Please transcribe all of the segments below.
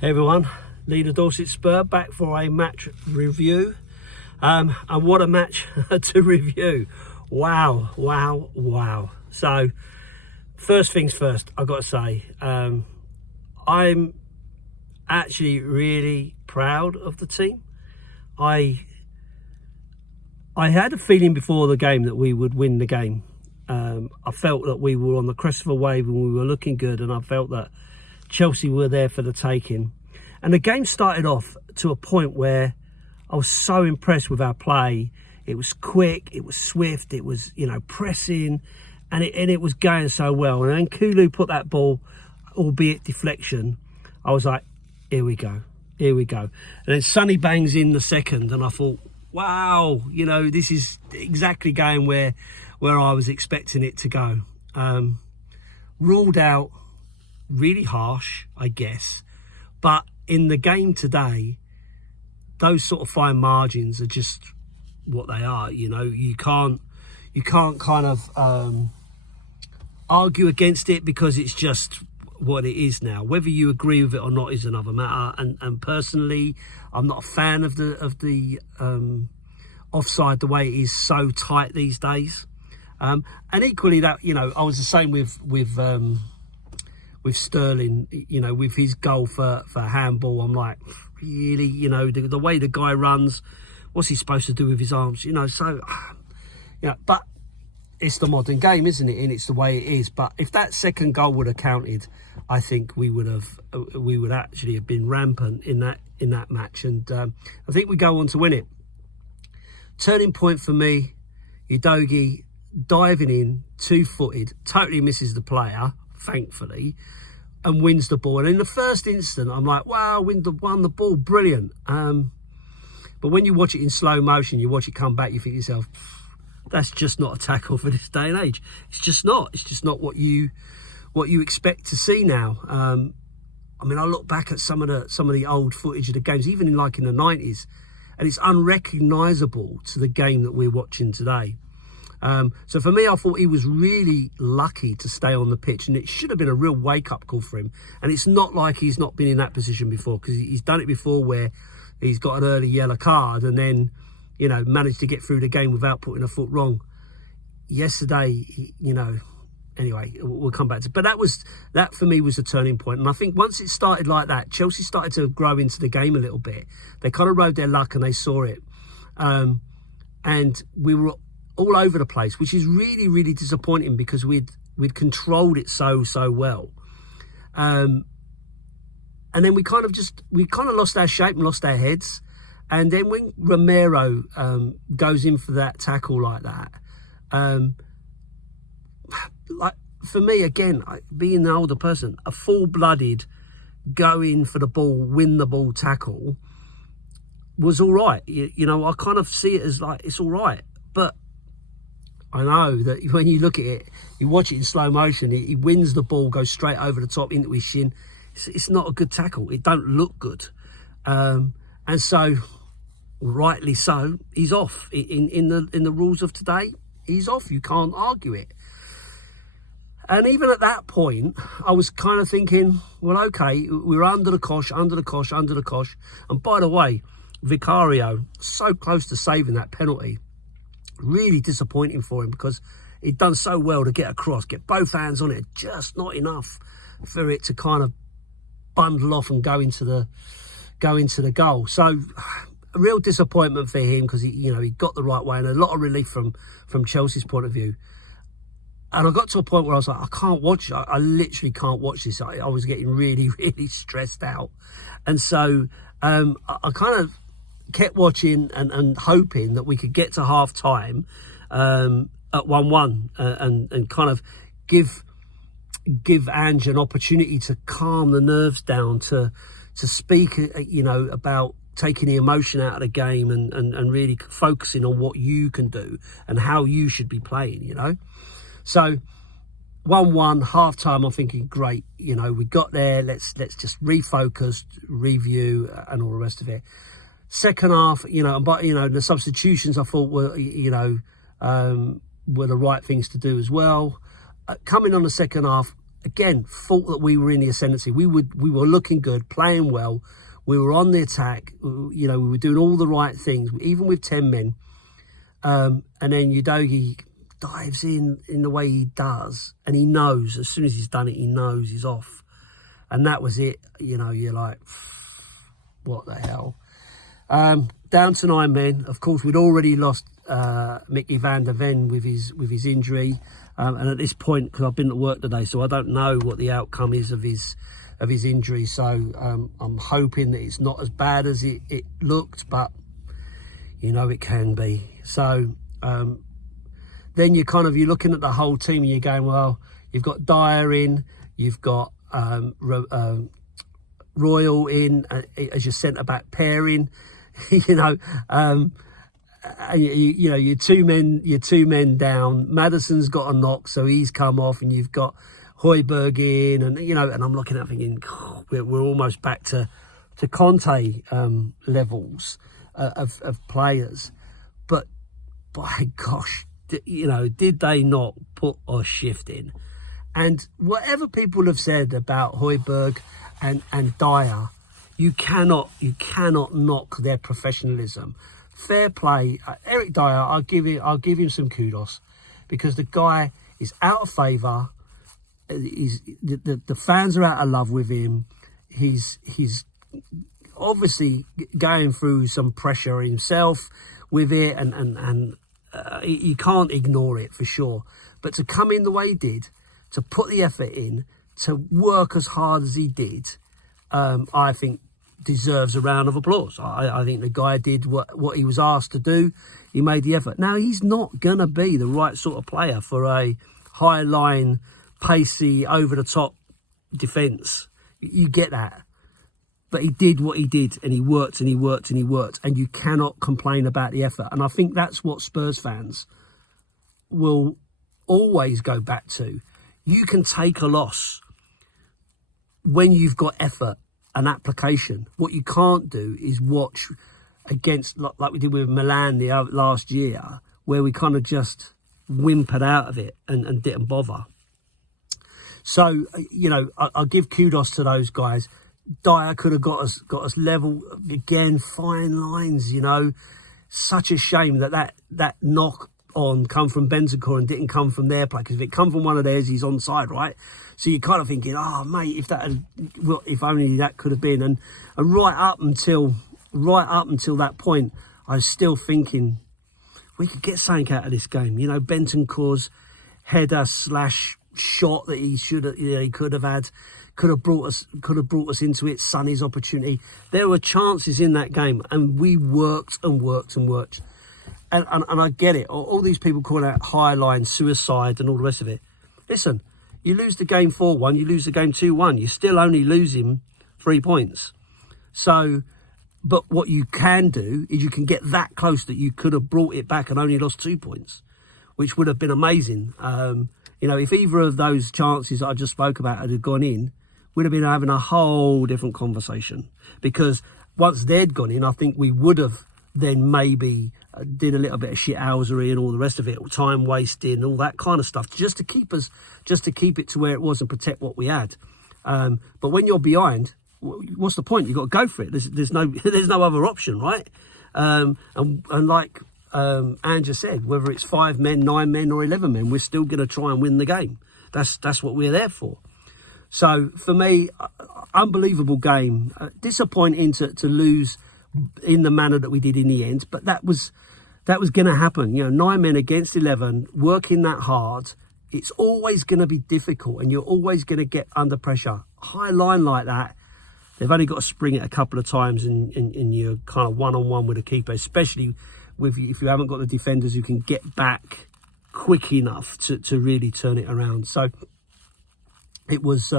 Hey everyone, Leader Dorset Spur back for a match review. And what a match to review. Wow. So, first things first, I've got to say, I'm actually really proud of the team. I had a feeling before the game that we would win the game. I felt that we were on the crest of a wave and we were looking good, and I felt that Chelsea were there for the taking. And the game started off to a point where I was so impressed with our play. It was quick, it was swift, it was, pressing, and it was going so well. And then Kulu put that ball, albeit deflection, I was like, here we go. And then Sonny bangs in the second, and I thought, wow, this is exactly going where I was expecting it to go. Ruled out, really harsh, I guess, but in the game today, those sort of fine margins are just what they are. You can't kind of argue against it, because it's just what it is now. Whether you agree with it or not is another matter. And personally, I'm not a fan of the offside, the way it is so tight these days. And equally, that I was the same with Sterling, with his goal for handball. I'm like, really, the way the guy runs, what's he supposed to do with his arms? But it's the modern game, isn't it? And it's the way it is. But if that second goal would have counted, I think we would actually have been rampant in that match. And I think we go on to win it. Turning point for me, Udogie diving in, two-footed, totally misses the player, thankfully, and wins the ball. And in the first instant, I'm like, wow, won the ball, brilliant. But when you watch it in slow motion, you watch it come back, you think to yourself, that's just not a tackle for this day and age. It's just not what you expect to see now. I look back at some of the old footage of the games, even in the 90s, and it's unrecognisable to the game that we're watching today. So for me, I thought he was really lucky to stay on the pitch, and it should have been a real wake-up call for him. And it's not like he's not been in that position before, because he's done it before, where he's got an early yellow card and then, managed to get through the game without putting a foot wrong. Yesterday, anyway, we'll come back to. But that for me was a turning point. And I think once it started like that, Chelsea started to grow into the game a little bit. They kind of rode their luck and they saw it. And we were all over the place, which is really, really disappointing, because we'd controlled it so well. And then we kind of lost our shape and lost our heads. And then when Romero goes in for that tackle like that, like for me, again, being an older person, a full-blooded go in for the ball, win the ball tackle was all right. I kind of see it as like, it's all right. But I know that when you look at it, you watch it in slow motion, he wins the ball, goes straight over the top into his shin. It's not a good tackle. It don't look good. And so, rightly so, he's off. In the rules of today, he's off. You can't argue it. And even at that point, I was kind of thinking, well, okay, we're under the cosh. And by the way, Vicario, so close to saving that penalty. Really disappointing for him, because he'd done so well to get across, get both hands on it, just not enough for it to kind of bundle off and go into the goal. So a real disappointment for him, because he got the right way, and a lot of relief from Chelsea's point of view. And I got to a point where I was like, I can't watch it. I literally can't watch this. I was getting really, really stressed out. And so I kind of kept watching and hoping that we could get to half time at 1-1 and kind of give Ange an opportunity to calm the nerves down, to speak about taking the emotion out of the game and really focusing on what you can do and how you should be playing. So 1-1, half time, I'm thinking, great, we got there, let's just refocus, review, and all the rest of it. Second half, but the substitutions I thought were the right things to do as well. Coming on the second half, again, thought that we were in the ascendancy. We were looking good, playing well. We were on the attack. We were doing all the right things, even with 10 men. And then Udogie dives in the way he does, and he knows as soon as he's done it, he knows he's off. And that was it. You're like, what the hell? Down to 9 men. Of course, we'd already lost Mickey van der Ven with his injury. And at this point, because I've been at work today, so I don't know what the outcome is of his injury. So I'm hoping that it's not as bad as it looked, but it can be. So then you're looking at the whole team and you're going, well, you've got Dyer in, you've got Royal in as your centre back pairing, your two men down. Madison's got a knock, so he's come off, and you've got Højbjerg in, and and I'm looking at thinking, we're almost back to Conte levels of players. But by gosh, did they not put a shift in? And whatever people have said about Højbjerg and Dyer, you cannot knock their professionalism. Fair play, Eric Dyer. I'll give him some kudos, because the guy is out of favour. The fans are out of love with him. He's obviously going through some pressure himself with it, and you can't ignore it for sure. But to come in the way he did, to put the effort in, to work as hard as he did, I think deserves a round of applause. I think the guy did what he was asked to do. He made the effort. Now, he's not going to be the right sort of player for a high line, pacey, over the top defence. You get that. But he did what he did, and he worked and he worked and he worked, and you cannot complain about the effort. And I think that's what Spurs fans will always go back to. You can take a loss when you've got effort and application. What you can't do is watch against, like we did with Milan last year, where we kind of just whimpered out of it and didn't bother. So, I'll give kudos to those guys. Dyer could have got us level again. Fine lines, Such a shame that knock on come from Bentancur and didn't come from their play, because if it come from one of theirs, he's onside, right? So you're kind of thinking, oh mate, if only that could have been. And right up until that point, I was still thinking we could get something out of this game. Bentancur's header / shot that he could have had. Could have brought us into it. Sonny's opportunity. There were chances in that game, and we worked and worked and worked. And I get it. All these people call out high line, suicide, and all the rest of it. Listen, you lose the game 4-1, you lose the game 2-1. You're still only losing 3 points. So, but what you can do is you can get that close that you could have brought it back and only lost 2 points, which would have been amazing. If either of those chances that I just spoke about had gone in, we'd have been having a whole different conversation, because once they'd gone in, I think we would have then maybe did a little bit of shithousery and all the rest of it, time wasting, all that kind of stuff, just to keep it to where it was and protect what we had. But when you're behind, what's the point? You've got to go for it. There's no other option, right? And like Andrew said, whether it's 5 men, 9 men, or 11 men, we're still going to try and win the game. That's what we're there for. So for me, unbelievable game. Disappointing to lose in the manner that we did in the end, but that was going to happen. 9 men against 11, working that hard. It's always going to be difficult, and you're always going to get under pressure. High line like that, they've only got to spring it a couple of times, and you're kind of one-on-one with a keeper, especially if you haven't got the defenders who can get back quick enough to really turn it around. So it was,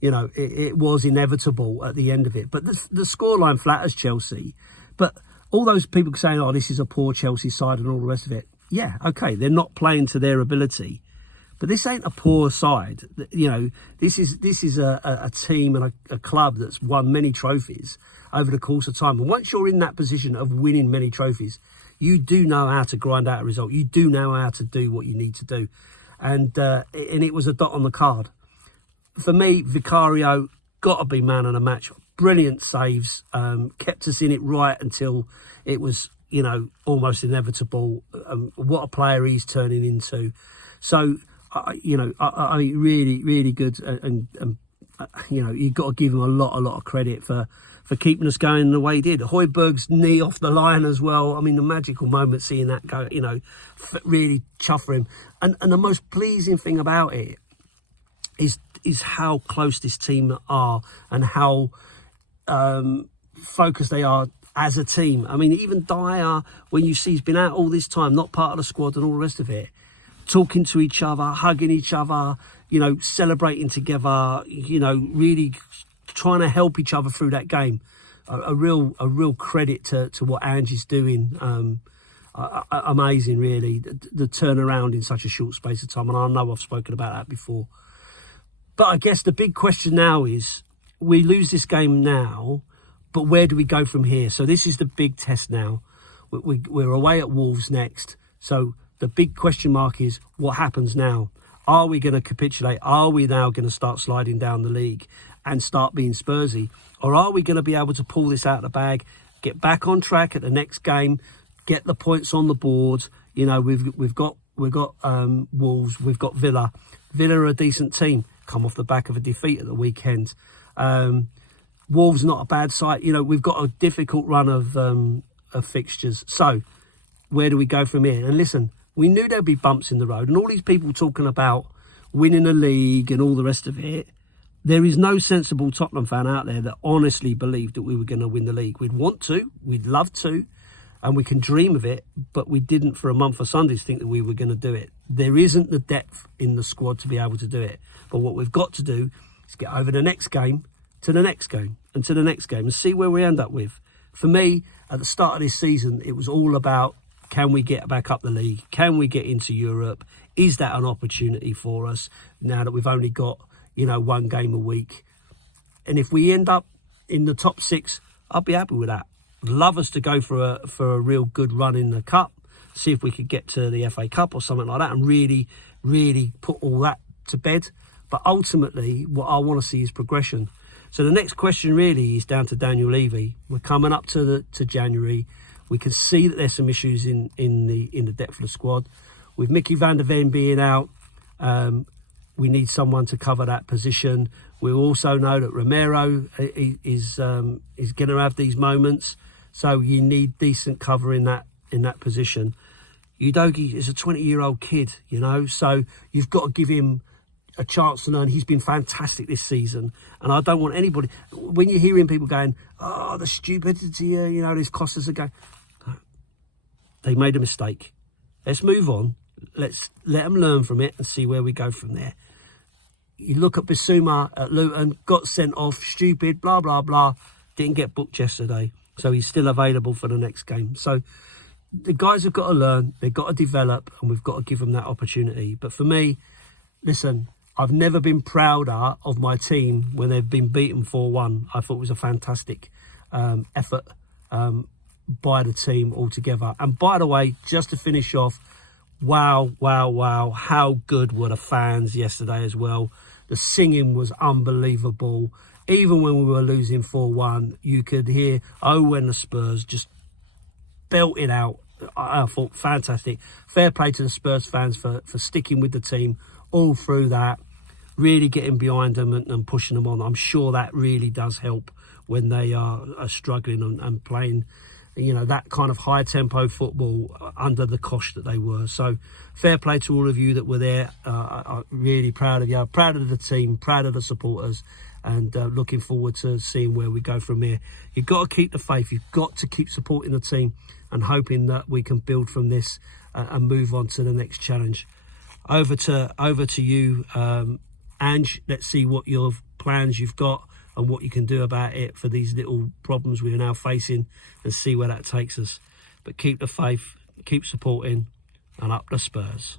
it was inevitable at the end of it. But the scoreline flatters Chelsea. But all those people saying, oh, this is a poor Chelsea side and all the rest of it. Yeah, okay, they're not playing to their ability. But this ain't a poor side. This is a team and a club that's won many trophies over the course of time. And once you're in that position of winning many trophies, you do know how to grind out a result. You do know how to do what you need to do. And it was a dot on the card. for me, Vicario got to be man of the match. Brilliant saves, kept us in it right until it was, you know, almost inevitable. What a player he's turning into. So, you know, I mean, really, really good. And you know, you've got to give him a lot of credit for keeping us going the way he did. Højbjerg's knee off the line as well. I mean, the magical moment seeing that go, you know, really chuff for him. And the most pleasing thing about it is how close this team are and how focused they are as a team. I mean, even Dyer, when you see he's been out all this time, not part of the squad and all the rest of it, talking to each other, hugging each other, you know, celebrating together, you know, really trying to help each other through that game. A real credit to what Angie's doing. Amazing, really, the turnaround in such a short space of time. And I know I've spoken about that before. But I guess the big question now is, we lose this game now, but where do we go from here? So this is the big test now. We're away at Wolves next. So the big question mark is, what happens now? Are we going to capitulate? Are we now going to start sliding down the league and start being Spursy? Or are we going to be able to pull this out of the bag, get back on track at the next game, get the points on the board? You know, we've got Wolves, we've got Villa. Villa are a decent team, come off the back of a defeat at the weekend. Wolves not a bad side. You know, we've got a difficult run of fixtures. So where do we go from here? And listen, we knew there'd be bumps in the road, and all these people talking about winning the league and all the rest of it. There is no sensible Tottenham fan out there that honestly believed that we were going to win the league. We'd want to, we'd love to, and we can dream of it, but we didn't for a month of Sundays think that we were going to do it. There isn't the depth in the squad to be able to do it. But what we've got to do is get over the next game, to the next game, and to the next game, and see where we end up with. For me, at the start of this season, it was all about, can we get back up the league? Can we get into Europe? Is that an opportunity for us now that we've only got, you know, one game a week? And if we end up in the top 6, I'll be happy with that. I'd love us to go for a real good run in the cup, see if we could get to the FA Cup or something like that, and really, really put all that to bed. But ultimately, what I want to see is progression. So the next question really is down to Daniel Levy. We're coming up to January. We can see that there's some issues in the depth of the squad. With Mickey van der Ven being out, we need someone to cover that position. We also know that Romero is going to have these moments, so you need decent cover in that position. Udogie is a 20-year-old kid, you know, so you've got to give him a chance to learn. He's been fantastic this season, and I don't want anybody, when you're hearing people going, oh, the stupidity, you know, this cost us a game. They made a mistake. Let's move on. Let's let them learn from it and see where we go from there. You look at Bissouma at Luton, got sent off, stupid, blah, blah, blah. Didn't get booked yesterday, so he's still available for the next game. So the guys have got to learn, they've got to develop, and we've got to give them that opportunity. But for me, listen, I've never been prouder of my team when they've been beaten 4-1. I thought it was a fantastic effort by the team altogether. And by the way, just to finish off, wow, how good were the fans yesterday as well. The singing was unbelievable. Even when we were losing 4-1, you could hear, oh, when the Spurs just belted out. I thought fantastic. Fair play to the Spurs fans for sticking with the team all through that, really getting behind them and pushing them on. I'm sure that really does help when they are struggling and playing, you know, that kind of high tempo football under the cosh that they were. So fair play to all of you that were there. I'm really proud of you, proud of the team, proud of the supporters, and looking forward to seeing where we go from here. You've got to keep the faith. You've got to keep supporting the team and hoping that we can build from this and move on to the next challenge. Over to you, Ange. Let's see what your plans you've got and what you can do about it for these little problems we're now facing, and see where that takes us. But keep the faith, keep supporting, and up the Spurs.